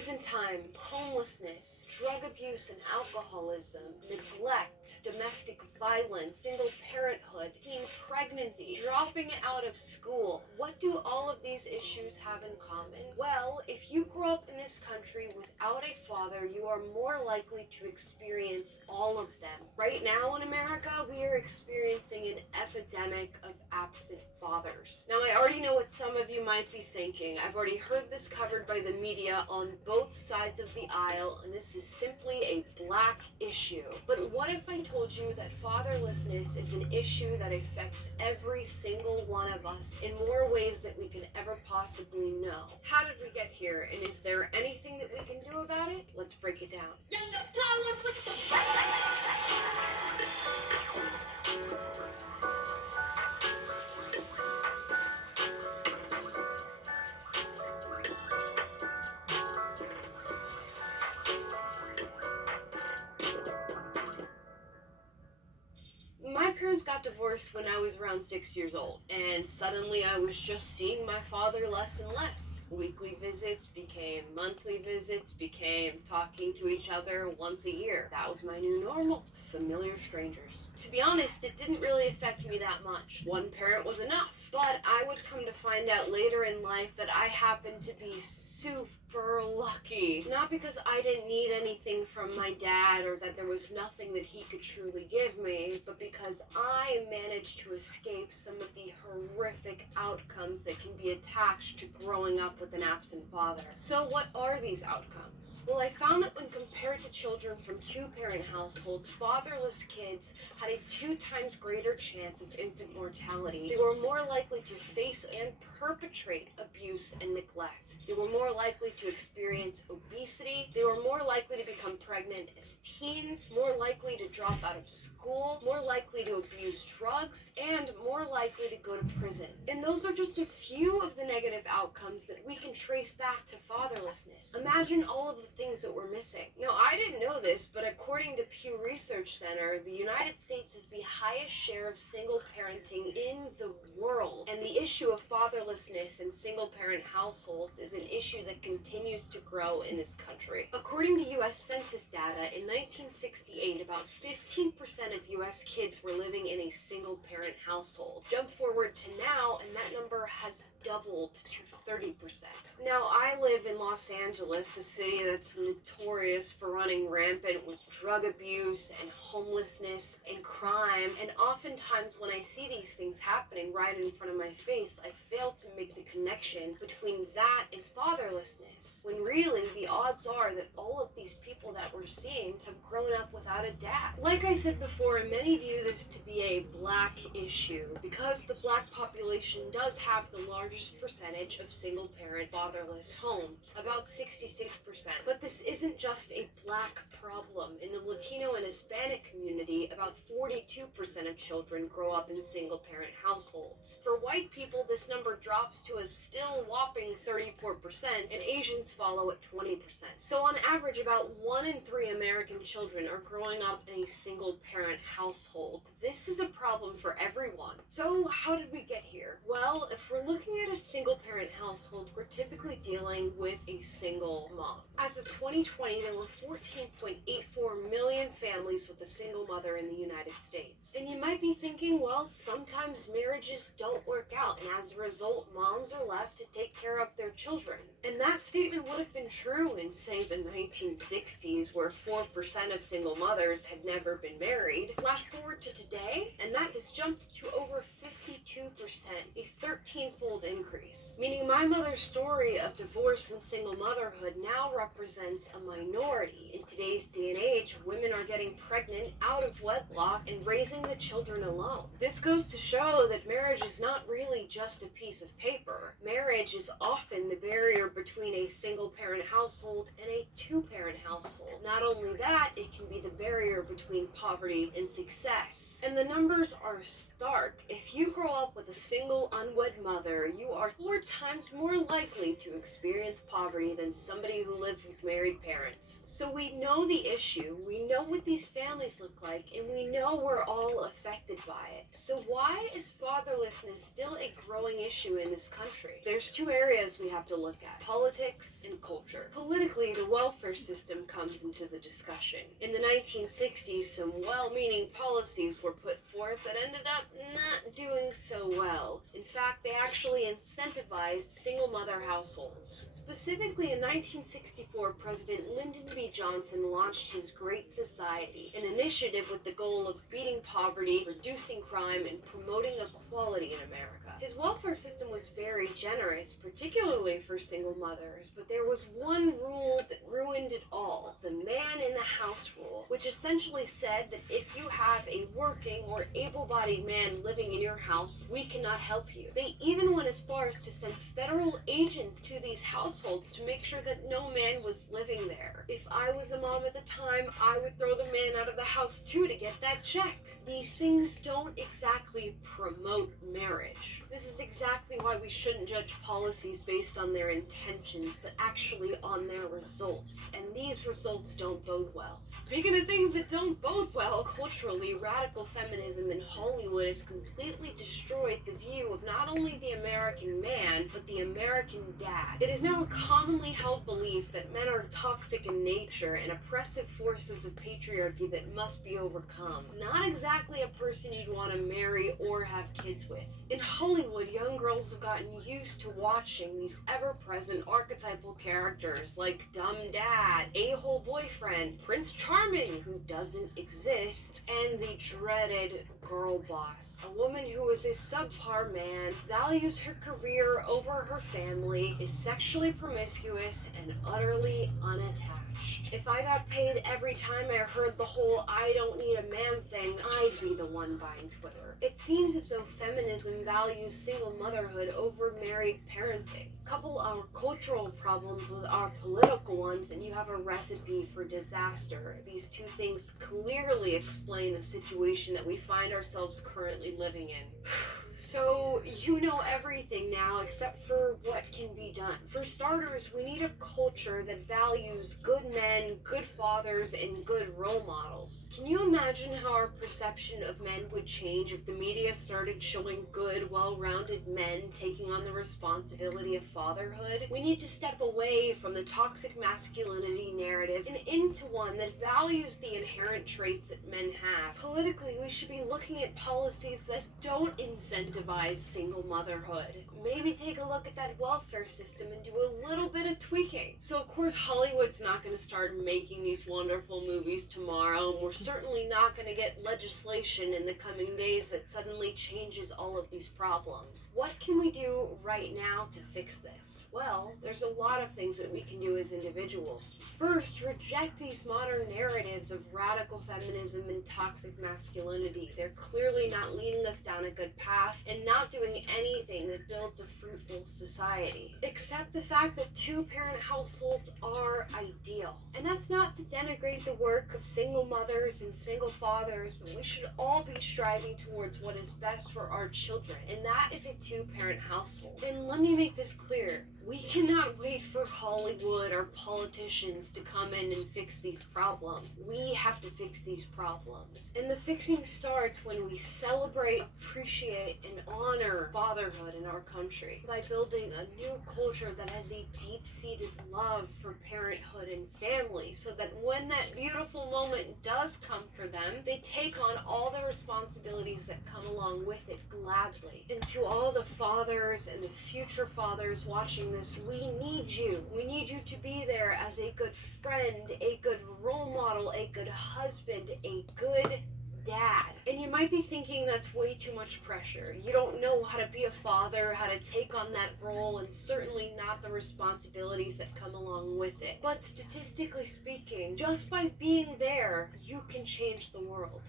Prison time, homelessness, drug abuse and alcoholism, neglect, domestic violence, single parenthood, teen pregnancy, dropping out of school. What do all of these issues have in common? Well, if you grew up in this country without a father, you are more likely to experience all of them. Right now in America, we are experiencing an epidemic of absent fathers. Now, I already know what some of you might be thinking. I've already heard this covered by the media on both sides of the aisle, and this is simply a black issue. But what if I told you that fatherlessness is an issue that affects every single one of us in more ways than we could ever possibly know? How did we get here, and is there anything that we can do about it? Let's break it down. My parents got divorced when I was around 6 years old, and suddenly I was just seeing my father less and less. Weekly visits became monthly visits, became talking to each other once a year. That was my new normal. Familiar strangers. To be honest, it didn't really affect me that much. One parent was enough. But I would come to find out later in life that I happened to be super lucky. Not because I didn't need anything from my dad or that there was nothing that he could truly give me, but because I managed to escape some of the horrific outcomes that can be attached to growing up with an absent father. So what are these outcomes? Well, I found that when compared to children from two-parent households, fatherless kids had a 2 times greater chance of infant mortality. They were more likely to face and perpetrate abuse and neglect. They were more likely to experience obesity. They were more likely to become pregnant as teens, more likely to drop out of school, more likely to abuse drugs, and more likely to go to prison. And those are just a few of the negative outcomes that we can trace back to fatherlessness. Imagine all of the things that we're missing. Now, I didn't know this, but according to Pew Research Center, the United States has the highest share of single parenting in the world. And the issue of fatherlessness in single-parent households is an issue that continues to grow in this country. According to U.S. Census data, in 1968, about 15% of U.S. kids were living in a single-parent household. Jump forward to now, and that number has doubled to 30%. Now, I live in Los Angeles, a city that's notorious for running rampant with drug abuse and homelessness and crime, and oftentimes when I see these things happening right in front of my face, I fail to make the connection between that and fatherlessness, when really the odds are that all of these people that we're seeing have grown up without a dad. Like I said before, many view this to be a black issue because the black population does have the largest percentage of single-parent fatherless homes, about 66%. But this isn't just a black problem. In the Latino and Hispanic community, about 42% of children grow up in single-parent households. For white people, this number drops to a still whopping 34%, and Asians follow at 20%. So on average, about 1 in 3 American children are growing up in a single-parent household. This is a problem for everyone. So how did we get here? Well, if we're looking at a single-parent household, we're typically dealing with a single mom. As of 2020, there were 14.84 million families with a single mother in the United States. And you might be thinking, well, sometimes marriages don't work out, and as a result, moms are left to take care of their children. And that statement would have been true in, say, the 1960s, where 4% of single mothers had never been married. Flash forward to today, and that has jumped to over 52%, a 13-fold increase. Meaning my mother's story of divorce and single motherhood now represents a minority. In today's day and age, women are getting pregnant out of wedlock and raising the children alone. This goes to show that marriage is not really just a piece of paper. Marriage is often the barrier between a single-parent household and a two-parent household. Not only that, it can be the barrier between poverty and success. And the numbers are stark. If you grow grow up with a single unwed mother, you are 4 times more likely to experience poverty than somebody who lived with married parents. So we know the issue, we know what these families look like, and we know we're all affected by it. So why is fatherlessness still a growing issue in this country? There's 2 areas we have to look at: politics and culture. Politically, the welfare system comes into the discussion. In the 1960s, some well-meaning policies were put forth that ended up not doing so well. In fact, they actually incentivized single mother households. Specifically, in 1964, President Lyndon B. Johnson launched his Great Society, an initiative with the goal of beating poverty, reducing crime, and promoting equality in America. His welfare system was very generous, particularly for single mothers, but there was one rule that ruined it all: the man in the house rule, which essentially said that if you have a working or able-bodied man living in your house, we cannot help you. They even went as far as to send federal agents to these households to make sure that no man was living there. If I was a mom at the time, I would throw the man out of the house too to get that check. These things don't exactly promote marriage. This is exactly why we shouldn't judge policies based on their intentions, but actually on their results. And these results don't bode well. Speaking of things that don't bode well, culturally, radical feminism in Hollywood has completely destroyed the view of not only the American man, but the American dad. It is now a commonly held belief that men are toxic in nature and oppressive forces of patriarchy that must be overcome. Not exactly a person you'd want to marry or have kids with. In Hollywood, young girls have gotten used to watching these ever-present archetypal characters like dumb dad, a-hole boyfriend, Prince Charming, who doesn't exist, and the dreaded girl boss. A woman who is a subpar man, values her career over her family, is sexually promiscuous, and utterly unattached. If I got paid every time I heard the whole "I don't need a man" thing, I'd be the one buying Twitter. It seems as though feminism values single motherhood over married parenting. Couple our cultural problems with our political ones, and you have a recipe for disaster. These 2 things clearly explain the situation that we find ourselves currently living in. So, you know everything now except for what can be done. For starters, we need a culture that values good men, good fathers, and good role models. Can you imagine how our perception of men would change if the media started showing good, well-rounded men taking on the responsibility of fatherhood? We need to step away from the toxic masculinity narrative and into one that values the inherent traits that men have. Politically, we should be looking at policies that don't incentivize single motherhood. Maybe take a look at that welfare system and do a little bit of tweaking. So of course Hollywood's not going to start making these wonderful movies tomorrow, and we're certainly not going to get legislation in the coming days that suddenly changes all of these problems. What can we do right now to fix this? Well, there's a lot of things that we can do as individuals. First, reject these modern narratives of radical feminism and toxic masculinity. They're clearly not leading us down a good path and not doing anything that builds a fruitful society. Accept the fact that 2-parent households are ideal. And that's not to denigrate the work of single mothers and single fathers, but we should all be striving towards what is best for our children, and that is a 2-parent household. And let me make this clear. We cannot wait for Hollywood or politicians to come in and fix these problems. We have to fix these problems. And the fixing starts when we celebrate, appreciate, and honor fatherhood in our country by building a new culture that has a deep-seated love for parenthood and family, so that when that beautiful moment does come for them, they take on all the responsibilities that come along with it gladly. And to all the fathers and the future fathers watching this, we need you. We need you to be there as a good friend, a good role model, a good husband, a good dad. And you might be thinking that's way too much pressure. You don't know how to be a father, how to take on that role, and certainly not the responsibilities that come along with it. But statistically speaking, just by being there, you can change the world.